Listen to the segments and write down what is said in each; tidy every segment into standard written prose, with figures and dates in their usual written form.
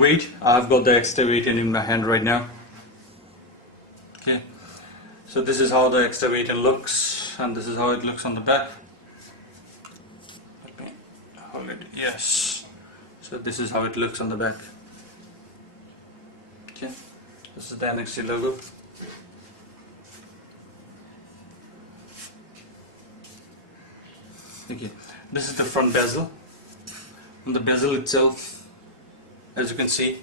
Wait, I've got the xtab10 in my hand right now. Okay, so this is how the xtab10 looks, and this is how it looks on the back. Let me hold it. Yes, so this is how it looks on the back. Okay, this is the NXT logo. Okay, this is the front bezel. On the bezel itself, as you can see,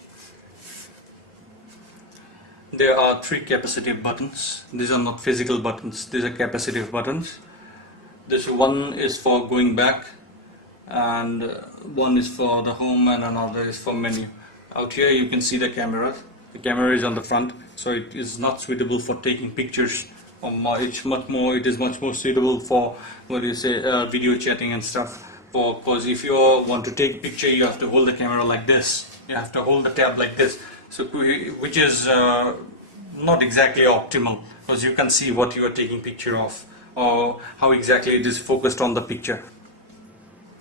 there are 3 capacitive buttons. These are not physical buttons, these are capacitive buttons. This one is for going back, and one is for the home, and another is for menu. Out here you can see the camera. The camera is on the front, so it is not suitable for taking pictures. It is much more suitable for video chatting and stuff. Because if you want to take a picture, you have to hold the camera like this. You have to hold the tab like this. So which is not exactly optimal, because you can see what you are taking picture of, or how exactly it is focused on the picture.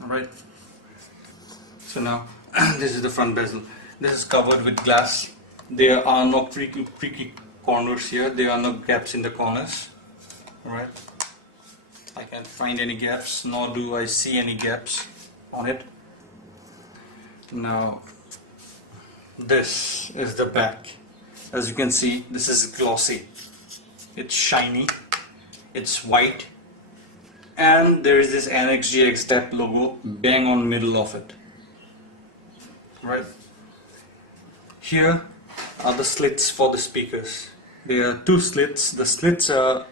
Alright. So now this is the front bezel. This is covered with glass. There are no creaky corners here. There are no gaps in the corners. Alright. I can't find any gaps, nor do I see any gaps on it. Now this is the back. As you can see, this is glossy, it's shiny, it's white, and there is this xtab logo bang on middle of it. Right here are the slits for the speakers. There are 2 slits. The slits are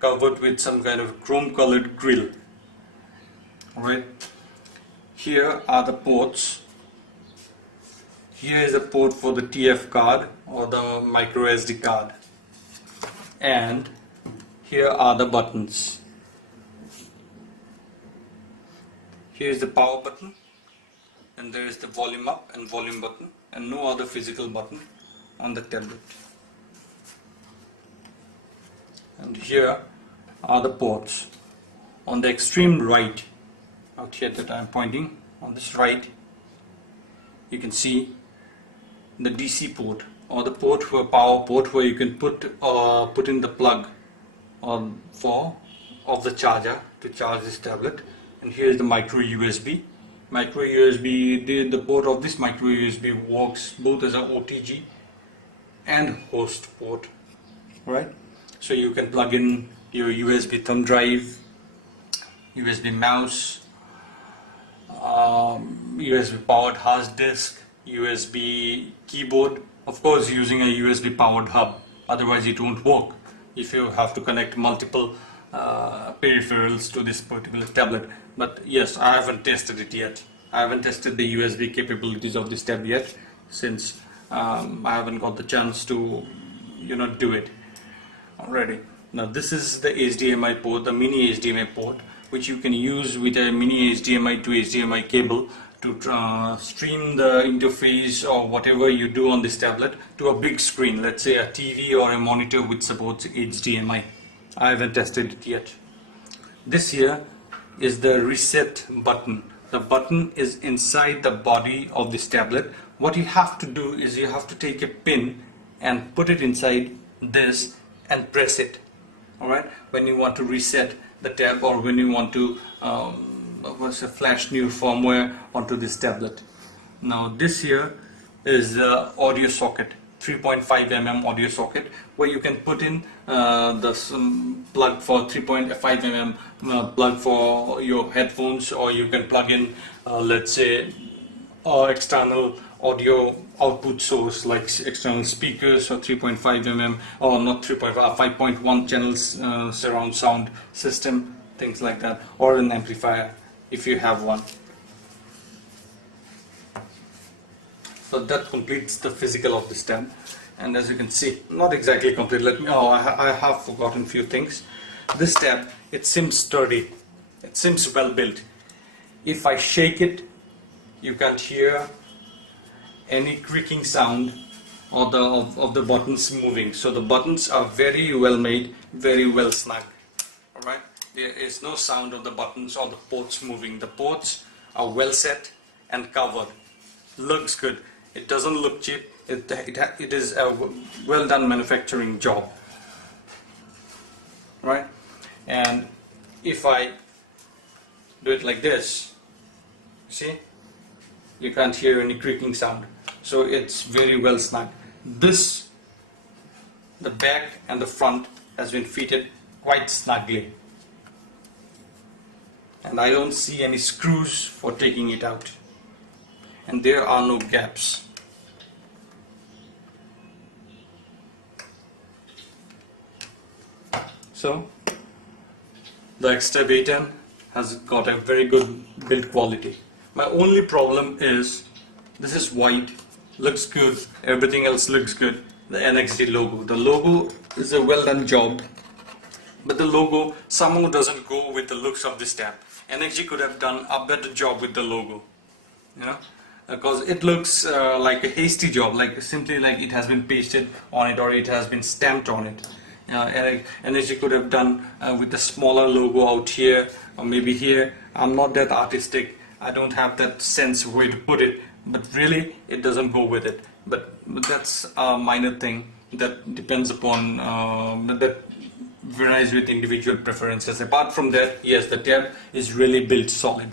covered with some kind of chrome colored grill. Alright, here are the ports. Here is a port for the TF card or the micro SD card, and here are the buttons. Here is the power button, and there is the volume up and volume button, and no other physical button on the tablet. And here are the ports. On the extreme right, out here that I am pointing, on this right, you can see the DC port, or the port for power port, where you can put in the plug of the charger to charge this tablet. And here is the micro USB. The port of this micro USB works both as a OTG and host port. Right? So you can plug in your USB thumb drive, USB mouse, USB powered hard disk, USB keyboard, of course using a USB powered hub, otherwise it won't work if you have to connect multiple peripherals to this particular tablet. But yes, I haven't tested it yet. I haven't tested the USB capabilities of this tab yet, since I haven't got the chance to do it already. Now this is the HDMI port, the mini HDMI port, which you can use with a mini HDMI to HDMI cable to stream the interface or whatever you do on this tablet to a big screen, let's say a TV or a monitor which supports HDMI. I haven't tested it yet. This here is the reset button. The button is inside the body of this tablet. What you have to do is you have to take a pin and put it inside this and press it. Alright, when you want to reset the tab, or when you want to flash new firmware onto this tablet. Now this here is the audio socket, 3.5 mm audio socket, where you can put in the plug for 3.5 mm plug for your headphones, or you can plug in let's say external audio output source like external speakers, or 3.5 mm, or not 5.1 channels surround sound system, things like that, or an amplifier if you have one. So that completes the physical of this tab. And as you can see, not exactly complete. I have forgotten few things. This tab, it seems sturdy, it seems well built. If I shake it, you can't hear any creaking sound of the buttons moving. So the buttons are very well made, very well snug. Alright, there is no sound of the buttons or the ports moving. The ports are well set and covered. Looks good. It doesn't look cheap. It is a well done manufacturing job, right? And if I do it like this, see, you can't hear any creaking sound, so it's very well snug. This, the back and the front has been fitted quite snugly, and I don't see any screws for taking it out, and there are no gaps. So the xtab10 has got a very good build quality. My only problem is this is white, looks good, everything else looks good. The NXT logo. The logo is a well done job, but the logo somehow doesn't go with the looks of this tab. NXT could have done a better job with the logo, you know, because it looks like a hasty job, like simply like it has been pasted on it or it has been stamped on it. NXT could have done with a smaller logo out here or maybe here. I'm not that artistic, I don't have that sense where to put it, but really it doesn't go with it. But that's a minor thing that depends upon that varies with individual preferences. Apart from that, yes, the tab is really built solid.